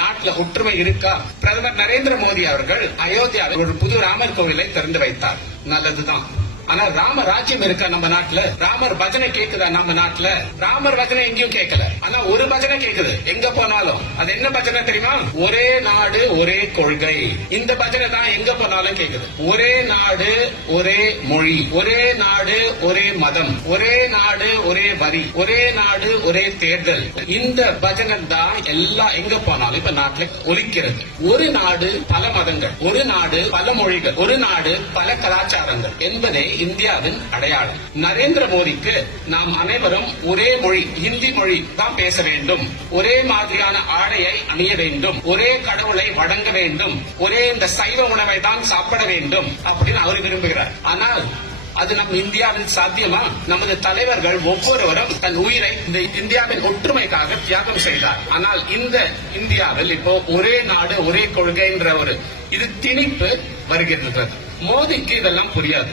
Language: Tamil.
நாட்டுல ஒற்றுமை இருக்கா? பிரதமர் நரேந்திர மோடி அவர்கள் அயோத்தியாவில் ஒரு புது ராமர் கோவிலை திறந்து வைத்தார். நல்லதுதான். ஆனா ராம ராஜ்யம் இருக்கா நம்ம நாட்டுல? ராமர் பஜனை கேக்குதா நம்ம நாட்டுல? ராமர் பஜனை எங்கேயும் கேட்கல. ஆனா ஒரு பஜனை கேக்குது எங்க போனாலும். அது என்ன பஜனை தெரியுமா? ஒரே நாடு ஒரே கொள்கை. இந்த பஜனை தான் எங்க போனாலும் கேக்குது. ஒரே நாடு ஒரே மொழி, ஒரே நாடு ஒரே மதம், ஒரே நாடு ஒரே வரி, ஒரே நாடு ஒரே தேர்தல். இந்த பஜனை தான் எல்லாம் எங்க போனாலும் இப்ப நாட்டுல ஒலிக்கிறது. ஒரு நாடு பல மதங்கள், ஒரு நாடு பல மொழிகள், ஒரு நாடு பல கலாச்சாரங்கள் என்பதே இந்தியாவின் அடையாளம். நரேந்திர மோடிக்கு நாம் அனைவரும் ஒரே மொழி, ஹிந்தி மொழி தான் பேச வேண்டும், ஒரே மாதிரியான ஆடையை அணிய வேண்டும், ஒரே கடவுளை வணங்க வேண்டும், ஒரே இந்த சைவ உணவை தான் சாப்பிட வேண்டும் அப்படின்னு அவர் விரும்புகிறார். ஆனால் அது நம் இந்தியாவில் சாத்தியமா? நமது தலைவர்கள் ஒவ்வொருவரும் தன் உயிரை இந்த இந்தியாவின் ஒற்றுமைக்காக தியாகம் செய்தார். ஆனால் இந்த இந்தியாவில் இப்போ ஒரே நாடு ஒரே கொள்கை என்ற ஒரு இது திணிப்பு வருகின்றது. மோடிக்கு இதெல்லாம் புரியாது.